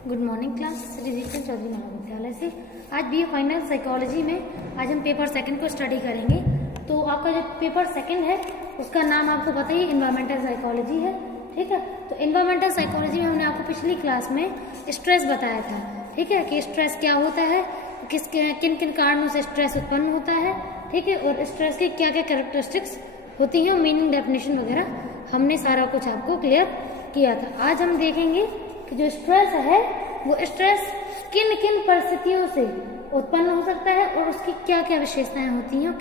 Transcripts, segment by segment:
Good morning class, Shri Jitan Chaudhary Mahavidyalaya से। आज BA final psychology में आज हम पेपर सेकंड को स्टडी करेंगे। तो आपका जो पेपर सेकंड है उसका नाम आपको पता ही एनवायरमेंटल साइकोलॉजी है, ठीक है। तो एनवायरमेंटल साइकोलॉजी में हमने आपको पिछली क्लास में स्ट्रेस बताया था, ठीक है, कि स्ट्रेस क्या होता है, किन किन कारणों से स्ट्रेस उत्पन्न होता है, ठीक है, और स्ट्रेस की क्या क्या कैरेक्टरिस्टिक्स होती हैं, मीनिंग, डेफिनेशन वगैरह हमने सारा कुछ आपको क्लियर किया था। आज हम देखेंगे कि जो स्ट्रेस है वो स्ट्रेस किन किन परिस्थितियों से उत्पन्न हो सकता है और उसकी क्या क्या विशेषताएं होती हैं और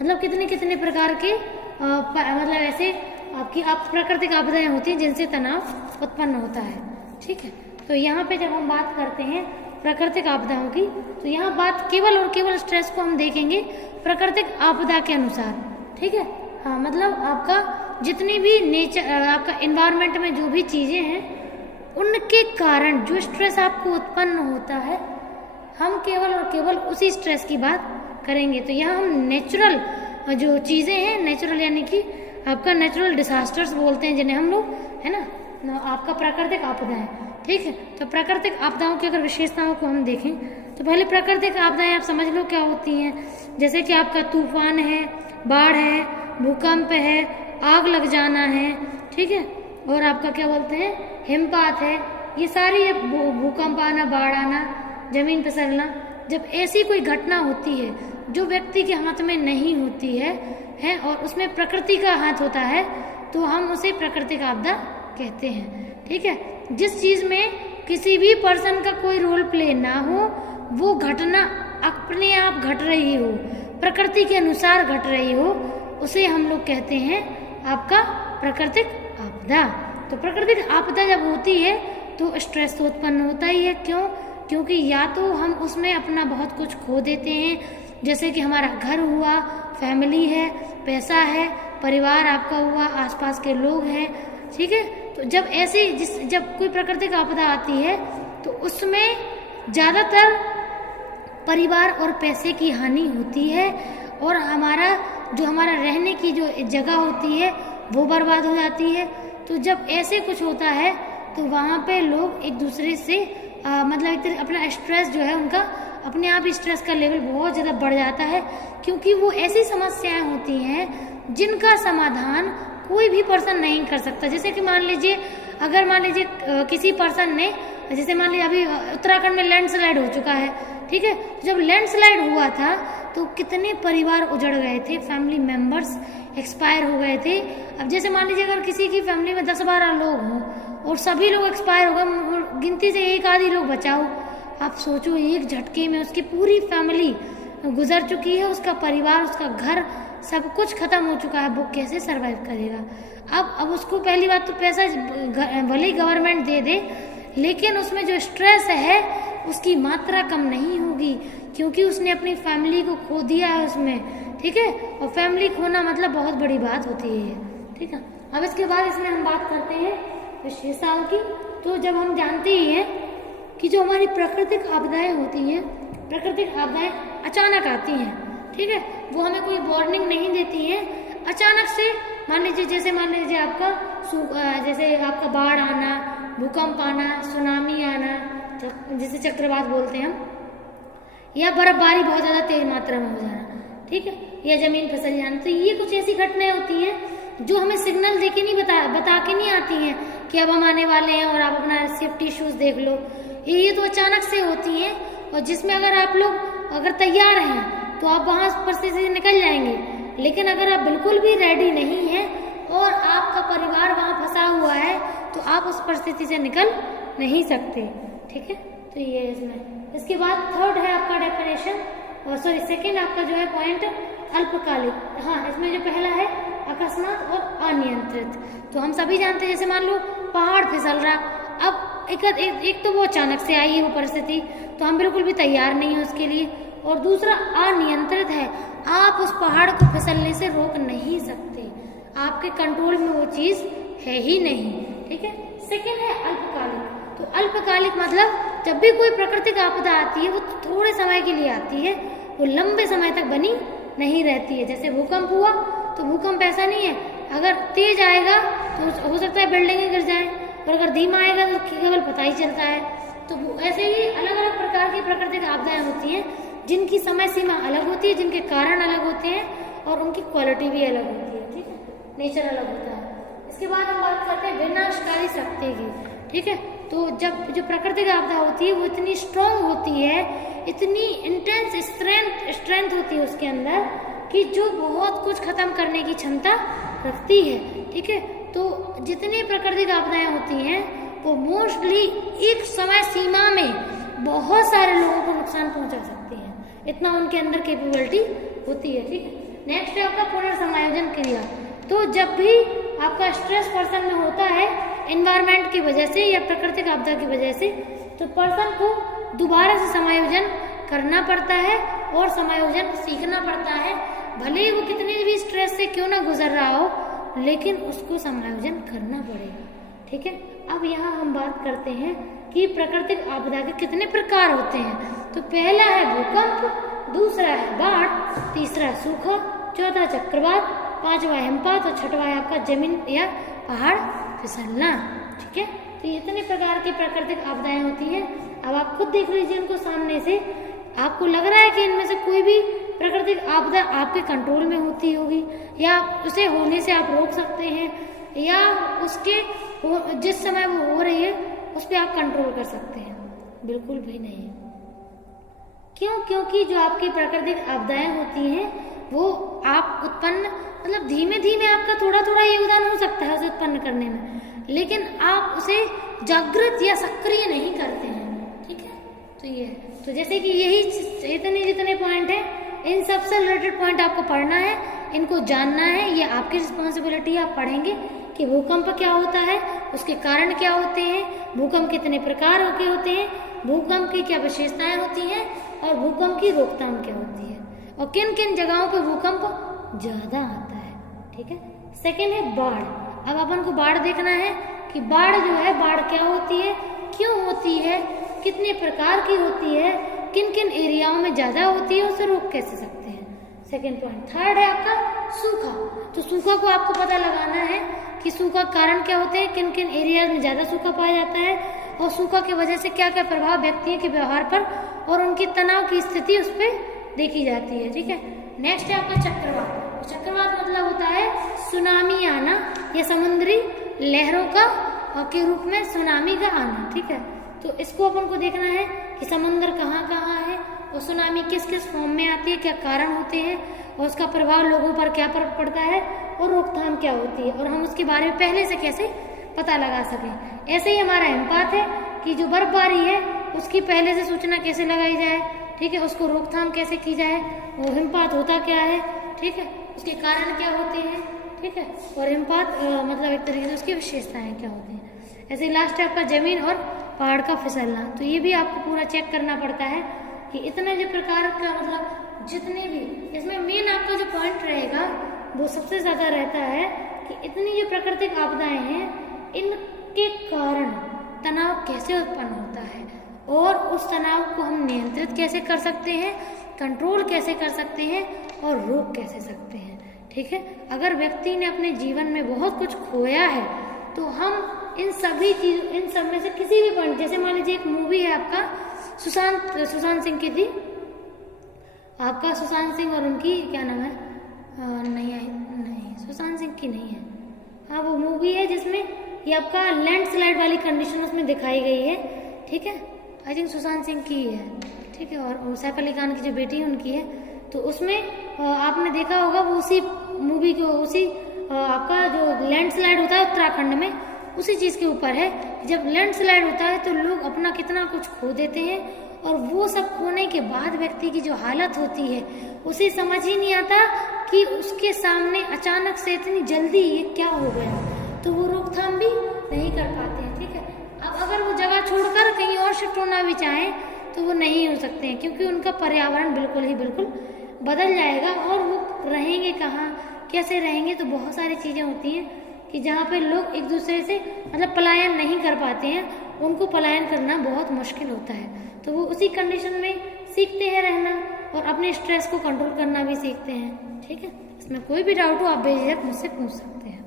मतलब कितने कितने प्रकार के मतलब ऐसे आपकी प्राकृतिक आपदाएं होती हैं जिनसे तनाव उत्पन्न होता है, ठीक है। तो यहाँ पे जब हम बात करते हैं प्राकृतिक आपदाओं की, तो यहाँ बात केवल और केवल स्ट्रेस को हम देखेंगे प्राकृतिक आपदा के अनुसार, ठीक है। हाँ, मतलब आपका जितनी भी नेचर, आपका एनवायरनमेंट में जो भी चीजें हैं उनके कारण जो स्ट्रेस आपको उत्पन्न होता है, हम केवल और केवल उसी स्ट्रेस की बात करेंगे। तो यहाँ हम नेचुरल जो चीजें हैं, नेचुरल यानी कि आपका नेचुरल डिजास्टर्स बोलते हैं जिन्हें हम लोग, है ना, आपका प्राकृतिक आपदाएं, ठीक है। तो प्राकृतिक आपदाओं की अगर विशेषताओं को हम देखें तो पहले प्राकृतिक आपदाएं आप समझ लो क्या होती हैं। जैसे कि आपका तूफान है, बाढ़ है, भूकंप है, आग लग जाना है, ठीक है, और आपका क्या बोलते हैं हिमपात है। ये सारी भूकंप आना, बाढ़ आना, जमीन फिसलना, जब ऐसी कोई घटना होती है जो व्यक्ति के हाथ में नहीं होती है और उसमें प्रकृति का हाथ होता है, तो हम उसे प्राकृतिक आपदा कहते हैं, ठीक है। जिस चीज में किसी भी पर्सन का कोई रोल प्ले ना हो, वो घटना अपने आप घट रही हो, प्रकृति के अनुसार घट रही हो, उसे हम लोग कहते हैं आपका प्राकृतिक आपदा। तो प्राकृतिक आपदा जब होती है तो स्ट्रेस तो उत्पन्न होता ही है। क्यों? क्योंकि या तो हम उसमें अपना बहुत कुछ खो देते हैं, जैसे कि हमारा घर हुआ, फैमिली है, पैसा है, परिवार आपका हुआ, आसपास के लोग हैं, ठीक है। तो जब कोई प्राकृतिक आपदा आती है तो उसमें ज्यादातर परिवार और पैसे की हानि होती है और हमारा रहने की जो जगह होती है वो बर्बाद हो जाती है। तो जब ऐसे कुछ होता है तो वहाँ पे लोग एक दूसरे से मतलब एक अपना स्ट्रेस जो है उनका अपने आप स्ट्रेस का लेवल बहुत ज़्यादा बढ़ जाता है, क्योंकि वो ऐसी समस्याएं होती हैं जिनका समाधान कोई भी पर्सन नहीं कर सकता। जैसे कि मान लीजिए किसी पर्सन ने, जैसे मान लीजिए अभी उत्तराखंड में लैंडस्लाइड हो चुका है, ठीक है। जब लैंडस्लाइड हुआ था तो कितने परिवार उजड़ गए थे, फैमिली मेंबर्स एक्सपायर हो गए थे। अब जैसे मान लीजिए अगर किसी की फैमिली में 10-12 लोग हों और सभी लोग एक्सपायर हो गए, गिनती से एक आधी लोग बचाओ, आप सोचो एक झटके में उसकी पूरी फैमिली गुजर चुकी है, उसका परिवार, उसका घर, सब कुछ खत्म हो चुका है, वो कैसे सरवाइव करेगा। अब उसको पहली बात तो पैसा भले ही गवर्नमेंट दे दे, लेकिन उसमें जो स्ट्रेस है उसकी मात्रा कम नहीं होगी, क्योंकि उसने अपनी फैमिली को खो दिया है उसमें, ठीक है। और फैमिली खोना मतलब बहुत बड़ी बात होती है, ठीक है। अब इसके बाद इसमें हम बात करते हैं विशेषताओं की। तो जब हम जानते ही हैं कि जो हमारी प्राकृतिक आपदाएं होती हैं, प्राकृतिक आपदाएं अचानक आती हैं, ठीक है, वो हमें कोई वार्निंग नहीं देती हैं, अचानक से मान लीजिए आपका बाढ़ आना, भूकंप आना, सुनामी आना, जिसे चक्रवात बोलते हैं हम, या बर्फबारी बहुत ज्यादा तेज मात्रा में हो जाना, ठीक है, या जमीन फिसल जाना। तो ये कुछ ऐसी घटनाएं होती हैं जो हमें सिग्नल देके नहीं बता के नहीं आती हैं कि अब हम आने वाले हैं और आप अपना सेफ्टी शूज देख लो। ये तो अचानक से होती हैं और जिसमें आप लोग अगर तैयार हैं तो आप वहां परिस्थिति से निकल जाएंगे। लेकिन अगर आप बिल्कुल भी रेडी नहीं हैं और आपका परिवार वहां फंसा हुआ है तो आप उस परिस्थिति से निकल नहीं सकते, ठीक है। तो ये इसमें इसके बाद थर्ड है आपका डेफिनेशन, सेकंड आपका जो है पॉइंट अल्पकालिक। हाँ, इसमें जो पहला है अकस्मात और अनियंत्रित। तो हम सभी जानते हैं, जैसे मान लो पहाड़ फिसल रहा, अब एक तो वो अचानक से आई है वो परिस्थिति, तो हम बिल्कुल भी तैयार नहीं है उसके लिए, और दूसरा अनियंत्रित है, आप उस पहाड़ को फिसलने से रोक नहीं सकते, आपके कंट्रोल में वो चीज है ही नहीं, ठीक है। सेकंड है अल्पकालिक। तो अल्पकालिक मतलब जब भी कोई प्राकृतिक आपदा आती है वो थोड़े समय के लिए आती है, वो लंबे समय तक बनी नहीं रहती है। जैसे भूकंप हुआ तो भूकंप ऐसा नहीं है, अगर तेज आएगा तो हो सकता है बिल्डिंगें गिर जाएं, और अगर धीमा आएगा तो केवल पता ही चलता है तो ऐसे ही अलग अलग प्रकार की प्राकृतिक आपदाएं होती हैं जिनकी समय सीमा अलग होती है, जिनके कारण अलग होते हैं और उनकी क्वालिटी भी अलग होती है। ठीक है, नेचर अलग होता है। इसके बाद हम बात करते हैं विनाशकारी शक्ति की। ठीक है, तो जब जो प्राकृतिक आपदा होती है वो इतनी स्ट्रांग होती है, इतनी इंटेंस स्ट्रेंथ होती है उसके अंदर कि जो बहुत कुछ खत्म करने की क्षमता रखती है। ठीक है, तो जितनी प्राकृतिक आपदाएं होती हैं वो मोस्टली एक समय सीमा में बहुत सारे लोगों को नुकसान पहुंचा सकती हैं, इतना उनके अंदर कैपेबिलिटी होती है। ठीक है, नेक्स्ट है आपका पुनर्समायोजन क्रिया। तो जब भी आपका स्ट्रेस पर्सन में होता है एनवायरनमेंट की वजह से या प्राकृतिक आपदा की वजह से, तो पर्सन को दोबारा से समायोजन करना पड़ता है और समायोजन सीखना पड़ता है। भले ही वो कितने भी स्ट्रेस से क्यों ना गुजर रहा हो, लेकिन उसको समायोजन करना पड़ेगा। ठीक है, अब यहाँ हम बात करते हैं कि प्राकृतिक आपदा के कितने प्रकार होते हैं। तो पहला है भूकंप, दूसरा है बाढ़, तीसरा सूखा, चौथा चक्रवात, पांचवा हिमपात और छठवा है आपका जमीन या पहाड़ फिसलना। ठीक है, तो इतने प्रकार की प्राकृतिक आपदाएं होती हैं। अब आप खुद देख लीजिए उनको सामने से, आपको लग रहा है कि इनमें से कोई भी प्राकृतिक आपदा आपके कंट्रोल में होती होगी या उसे होने से आप रोक सकते हैं या उसके जिस समय वो हो रही है उस पर आप कंट्रोल कर सकते हैं? बिल्कुल भी नहीं। क्यों? क्योंकि जो आपकी प्राकृतिक आपदाएं होती हैं वो आप उत्पन्न मतलब धीमे धीमे आपका थोड़ा थोड़ा योगदान हो सकता है उसे उत्पन्न करने में, लेकिन आप उसे जागृत या सक्रिय नहीं करते हैं। ठीक है, तो ये है। तो जैसे कि यही इतने जितने पॉइंट हैं, इन सबसे रिलेटेड पॉइंट आपको पढ़ना है, इनको जानना है, ये आपकी रिस्पॉन्सिबिलिटी है। आप पढ़ेंगे कि भूकंप क्या होता है, उसके कारण क्या होते हैं, भूकंप कितने प्रकार के होते हैं, भूकंप की क्या विशेषताएं होती हैं और भूकंप की रोकथाम क्या होती है और किन किन जगहों पर भूकंप ज्यादा आता है। ठीक है, सेकेंड है बाढ़। अब अपन को बाढ़ देखना है कि बाढ़ जो है, बाढ़ क्या होती है, क्यों होती है, कितने प्रकार की होती है, किन किन एरियाओं में ज्यादा होती है, उसे रोक कैसे सकते हैं। Second point. थर्ड है आपका सूखा। तो सूखा को आपको पता लगाना है कि सूखा कारण क्या होते हैं, किन किन एरिया में ज्यादा सूखा पाया जाता है और सूखा की वजह से क्या क्या प्रभाव व्यक्तियों के व्यवहार पर और उनकी तनाव की स्थिति उस पर देखी जाती है। ठीक है, नेक्स्ट है आपका चक्रवात। चक्रवात मतलब होता है सुनामी आना या समुद्री लहरों का के रूप में सुनामी का आना। ठीक है, तो इसको अपन को देखना है कि समुद्र कहाँ कहाँ है और सुनामी किस किस फॉर्म में आती है, क्या कारण होते हैं और उसका प्रभाव लोगों पर क्या पड़ता है और रोकथाम क्या होती है और हम उसके बारे में पहले से कैसे पता लगा सकें। ऐसे ही हमारा हिमपात है कि जो बर्फबारी है उसकी पहले से सूचना कैसे लगाई जाए। ठीक है, उसको रोकथाम कैसे की जाए, वो हिमपात होता क्या है, ठीक है, उसके कारण क्या होते हैं। ठीक है, और हिमपात मतलब एक तरीके से उसकी विशेषताएं क्या होती हैं। ऐसे लास्ट है आपका जमीन और पहाड़ का फिसलना। तो ये भी आपको पूरा चेक करना पड़ता है कि इतने जो प्रकार का मतलब जितने भी इसमें मेन आपका जो पॉइंट रहेगा वो सबसे ज्यादा रहता है कि इतनी जो प्राकृतिक आपदाएं हैं इनके कारण तनाव कैसे उत्पन्न होता है और उस तनाव को हम नियंत्रित कैसे कर सकते हैं, कंट्रोल कैसे कर सकते हैं और रोक कैसे सकते हैं। ठीक है, अगर व्यक्ति ने अपने जीवन में बहुत कुछ खोया है तो हम इन सभी चीज इन सब में से किसी भी पॉइंट, जैसे मान लीजिए एक मूवी है आपका सुशांत सिंह की थी, आपका सुशांत सिंह और उनकी क्या नाम है, नहीं सुशांत सिंह की नहीं है, हाँ वो मूवी है जिसमें ये आपका लैंडस्लाइड वाली कंडीशन उसमें दिखाई गई है। ठीक है, आई थिंक सुशांत सिंह की है। ठीक है, और सैफ अली खान की जो बेटी है उनकी है। तो उसमें आपने देखा होगा वो उसी मूवी को उसी आपका जो लैंडस्लाइड होता है उत्तराखंड में उसी चीज के ऊपर है। जब लैंडस्लाइड होता है तो लोग अपना कितना कुछ खो देते हैं और वो सब खोने के बाद व्यक्ति की जो हालत होती है उसे समझ ही नहीं आता कि उसके सामने अचानक से इतनी जल्दी ये क्या हो गया, तो वो रोकथाम भी नहीं कर पाते हैं। ठीक है, अब अगर वो जगह छोड़कर कहीं और शिफ्ट होना भी चाहें तो वो नहीं हो सकते हैं क्योंकि उनका पर्यावरण बिल्कुल बदल जाएगा और वो रहेंगे कहाँ, कैसे रहेंगे। तो बहुत सारी चीजें होती हैं कि जहाँ पे लोग एक दूसरे से मतलब पलायन नहीं कर पाते हैं, उनको पलायन करना बहुत मुश्किल होता है। तो वो उसी कंडीशन में सीखते हैं रहना और अपने स्ट्रेस को कंट्रोल करना भी सीखते हैं। ठीक है, इसमें कोई भी डाउट हो आप बेझिझक मुझसे पूछ सकते हैं।